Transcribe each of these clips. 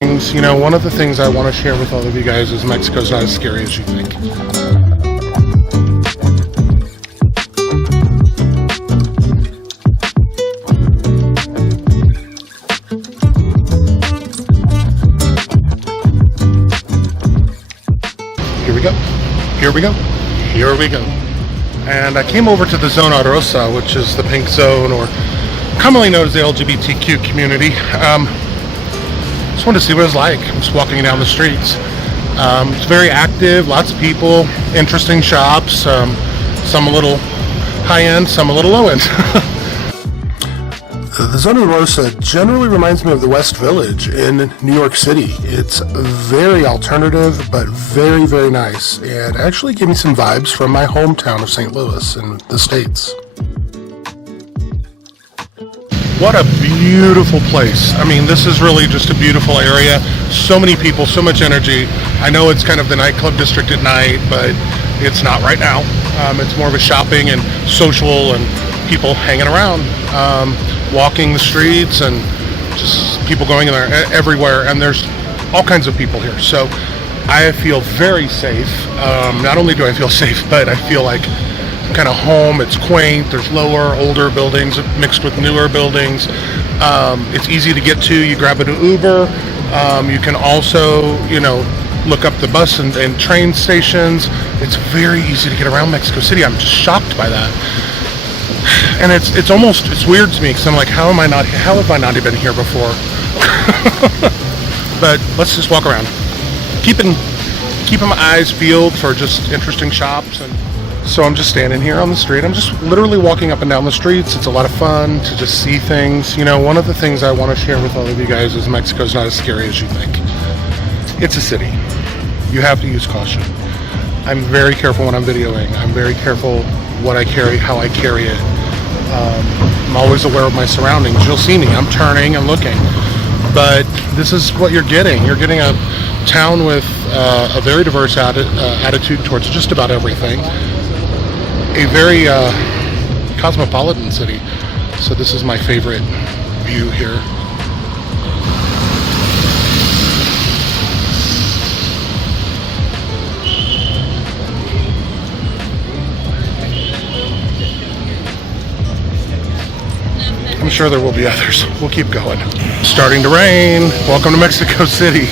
You know, one of the things I want to share with all of you guys is Mexico's not as scary as you think. Here we go. Here we go. Here we go. And I came over to the Zona Rosa, which is the pink zone, or commonly known as the LGBTQ community. Just wanted to see what it's like. I'm just walking down the streets. It's very active, lots of people, interesting shops, some a little high-end, some a little low-end. The Zona Rosa generally reminds me of the West Village in New York City. It's very alternative, but very, very nice, and actually gave me some vibes from my hometown of St. Louis in the States. What a beautiful place. I mean, this is really just a beautiful area. So many people, so much energy. I know it's kind of the nightclub district at night, but it's not right now. It's more of a shopping and social and people hanging around, walking the streets, and just people going in there everywhere. And there's all kinds of people here. So I feel very safe. Not only do I feel safe, but I feel like kind of home. It's quaint. There's lower, older buildings mixed with newer buildings. It's easy to get to. You grab an Uber. You can also, you know, look up the bus and train stations. It's very easy to get around Mexico City. I'm just shocked by that. And it's weird to me because I'm like, how have I not been here before? But let's just walk around. Keeping my eyes peeled for just interesting shops. And so I'm just standing here on the street. I'm just literally walking up and down the streets. It's a lot of fun to just see things. You know, one of the things I want to share with all of you guys is Mexico's not as scary as you think. It's a city. You have to use caution. I'm very careful when I'm videoing. I'm very careful what I carry, how I carry it. I'm always aware of my surroundings. You'll see me. I'm turning and looking. But this is what you're getting. You're getting a town with a very diverse attitude towards just about everything. A very cosmopolitan city. So this is my favorite view here. I'm sure there will be others. We'll keep going. Starting to rain. Welcome to Mexico City.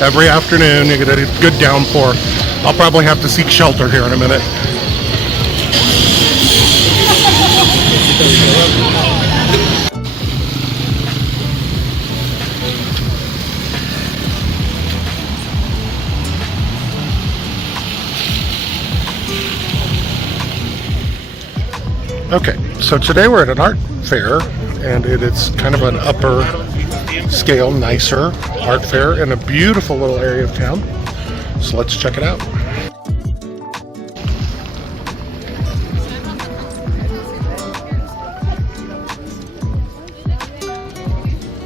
Every afternoon you get a good downpour. I'll probably have to seek shelter here in a minute. Okay, so today we're at an art fair, and it's kind of an upper scale, nicer art fair in a beautiful little area of town. So let's check it out.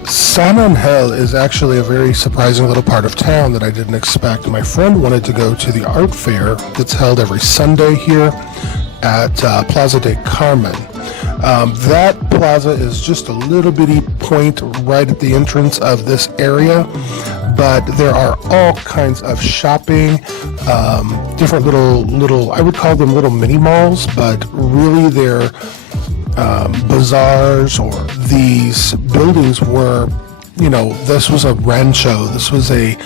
San Angel is actually a very surprising little part of town that I didn't expect. My friend wanted to go to the art fair that's held every Sunday here at Plaza de Carmen. That plaza is just a little bitty point right at the entrance of this area, but there are all kinds of shopping, different little, I would call them little mini malls, but really they're bazaars, or these buildings were, you know, this was a rancho. This was a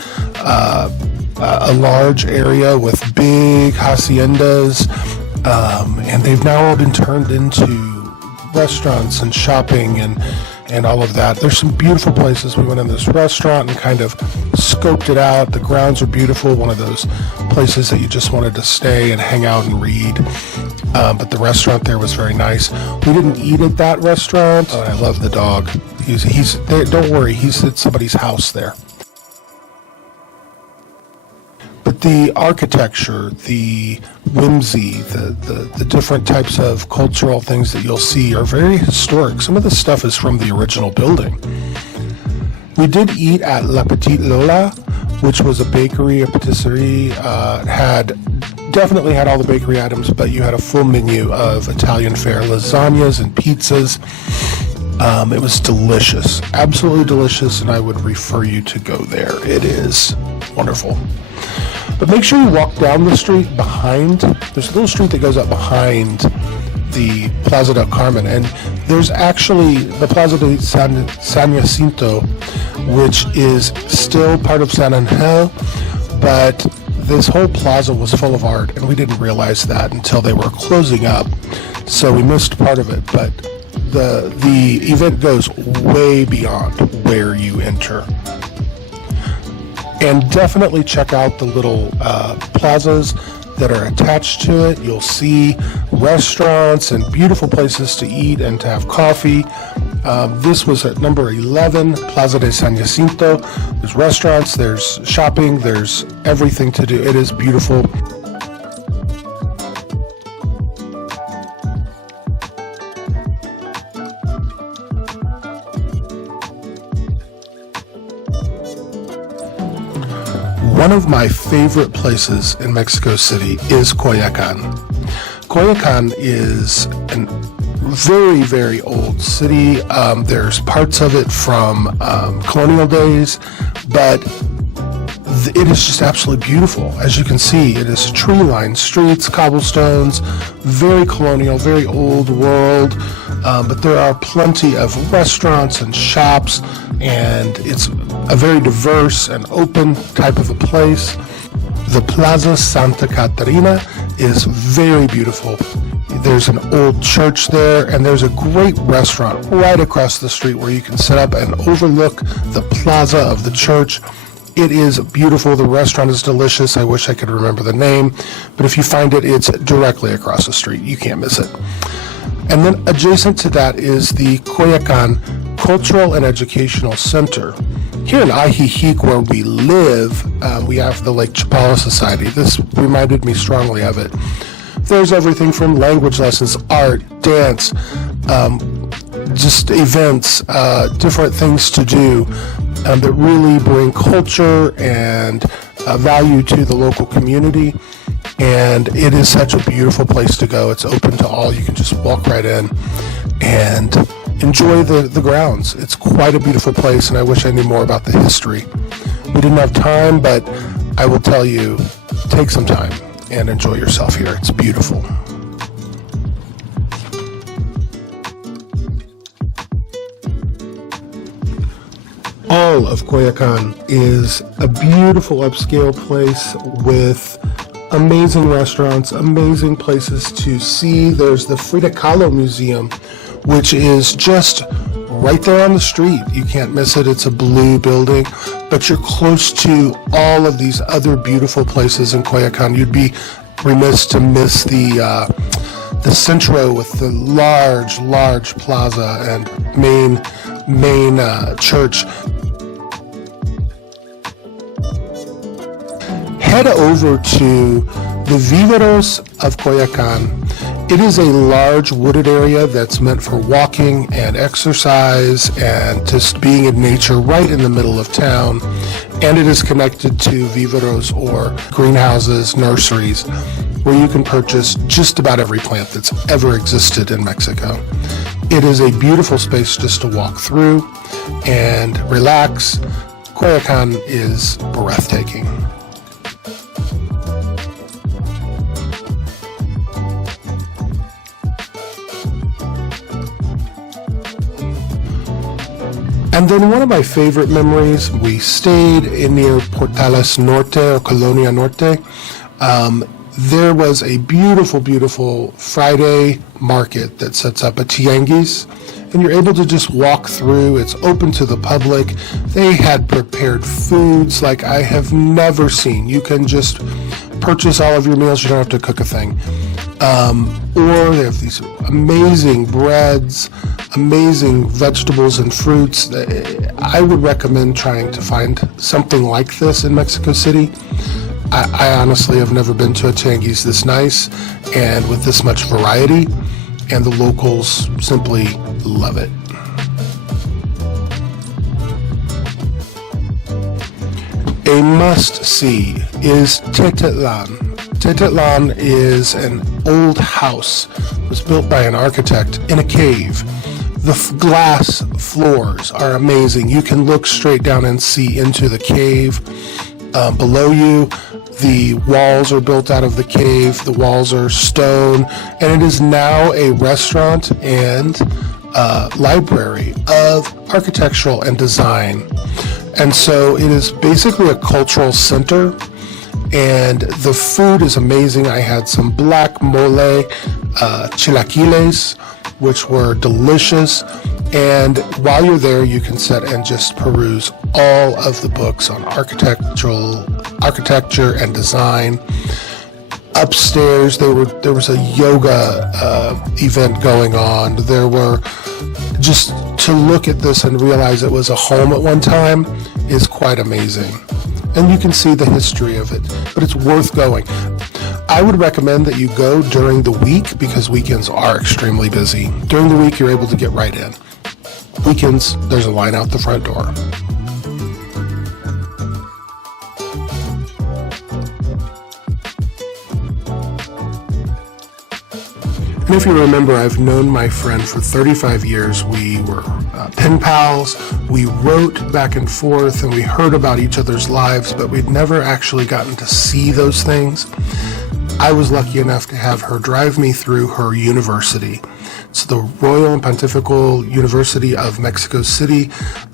large area with big haciendas, and they've now all been turned into restaurants and shopping and all of that. There's some beautiful places. We went in this restaurant and kind of scoped it out. The grounds are beautiful. One of those places that you just wanted to stay and hang out and read. But the restaurant there was very nice. We didn't eat at that restaurant. I love the dog. He's there. Don't worry, he's at somebody's house there. But the architecture, the whimsy, the different types of cultural things that you'll see are very historic. Some of the stuff is from the original building. We did eat at La Petite Lola, which was a bakery, a patisserie. Definitely had all the bakery items, but you had a full menu of Italian fare, lasagnas and pizzas. It was delicious, absolutely delicious, and I would refer you to go there. It is wonderful. But make sure you walk down the street behind. There's a little street that goes up behind the Plaza del Carmen, and there's actually the Plaza de San Jacinto, which is still part of San Angel, but this whole plaza was full of art, and we didn't realize that until they were closing up, so we missed part of it. But the event goes way beyond where you enter. And definitely check out the little plazas that are attached to it. You'll see restaurants and beautiful places to eat and to have coffee. This was at number 11, Plaza de San Jacinto. There's restaurants, there's shopping, there's everything to do. It is beautiful. One of my favorite places in Mexico City is Coyoacan. Coyoacan is a very, very old city. There's parts of it from colonial days, but it is just absolutely beautiful. As you can see, it is tree-lined streets, cobblestones, very colonial, very old world, but there are plenty of restaurants and shops, and it's a very diverse and open type of a place. The Plaza Santa Catarina is very beautiful. There's an old church there, and there's a great restaurant right across the street where you can sit up and overlook the plaza of the church. It is beautiful. The restaurant is delicious. I wish I could remember the name, but if you find it, it's directly across the street. You can't miss it. And then adjacent to that is the Coyoacan Cultural and Educational Center. Here in Ajijic, where we live, we have the Lake Chapala Society. This reminded me strongly of it. There's everything from language lessons, art, dance, just events, different things to do that really bring culture and value to the local community. And it is such a beautiful place to go. It's open to all. You can just walk right in and enjoy the grounds. It's quite a beautiful place, and I wish I knew more about the history. We didn't have time, but I will tell you, take some time and enjoy yourself here. It's beautiful. All of Coyoacan is a beautiful upscale place with amazing restaurants, amazing places to see. There's the Frida Kahlo Museum, which is just right there on the street. You can't miss it. It's a blue building, but you're close to all of these other beautiful places in Coyoacan. You'd be remiss to miss the Centro with the large plaza and main church. Head over to the Viveros of Coyoacan. It is a large wooded area that's meant for walking and exercise and just being in nature right in the middle of town. And it is connected to viveros, or greenhouses, nurseries, where you can purchase just about every plant that's ever existed in Mexico. It is a beautiful space just to walk through and relax. Coyoacan is breathtaking. And then one of my favorite memories, we stayed near Portales Norte or Colonia Norte. There was a beautiful Friday market that sets up a TIANGUIS, and you're able to just walk through. It's open to the public. They had prepared foods like I have never seen. You can just purchase all of your meals. You don't have to cook a thing. Or they have these amazing breads, amazing vegetables and fruits. I would recommend trying to find something like this in Mexico City. I honestly have never been to a tianguis this nice and with this much variety, and the locals simply love it. A must-see is TETETLAN. TETETLAN is an old house. It was built by an architect in a cave. The glass floors are amazing. You can look straight down and see into the cave below you. The walls are built out of the cave. The walls are stone, and it is now a restaurant and library of architectural and design. And so it is basically a cultural center, and the food is amazing. I had some black mole chilaquiles, which were delicious. And while you're there, you can sit and just peruse all of the books on architecture and design. Upstairs, there was a yoga event going on. There were, just to look at this and realize it was a home at one time is quite amazing. And you can see the history of it, but it's worth going. I would recommend that you go during the week because weekends are extremely busy. During the week, you're able to get right in. Weekends, there's a line out the front door. And if you remember, I've known my friend for 35 years. We were pen pals. We wrote back and forth, and we heard about each other's lives, but we'd never actually gotten to see those things. I was lucky enough to have her drive me through her university. It's the Royal and Pontifical University of Mexico City.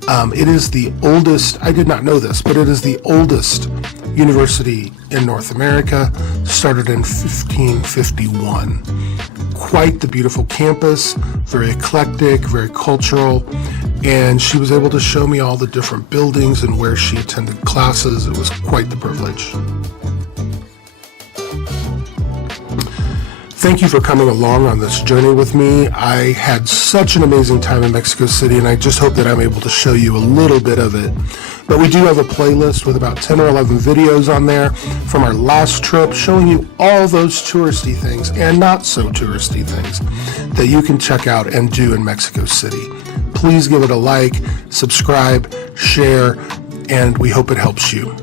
It is the oldest, I did not know this, but it is the oldest university in North America, started in 1551. Quite the beautiful campus, very eclectic, very cultural, and she was able to show me all the different buildings and where she attended classes. It was quite the privilege. Thank you for coming along on this journey with me. I had such an amazing time in Mexico City, and I just hope that I'm able to show you a little bit of it. But we do have a playlist with about 10 or 11 videos on there from our last trip showing you all those touristy things and not so touristy things that you can check out and do in Mexico City. Please give it a like, subscribe, share, and we hope it helps you.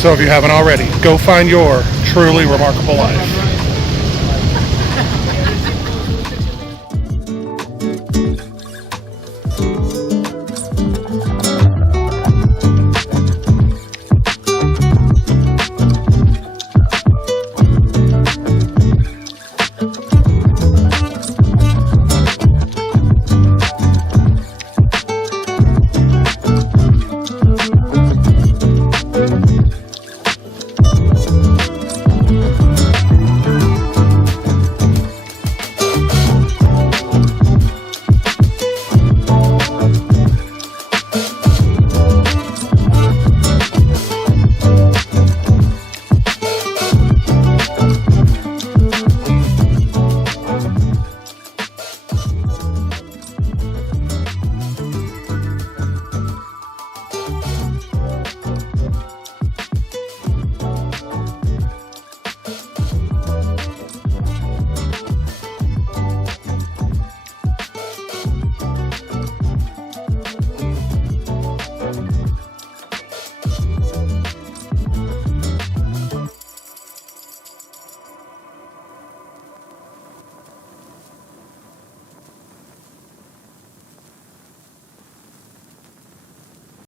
So if you haven't already, go find your truly remarkable life.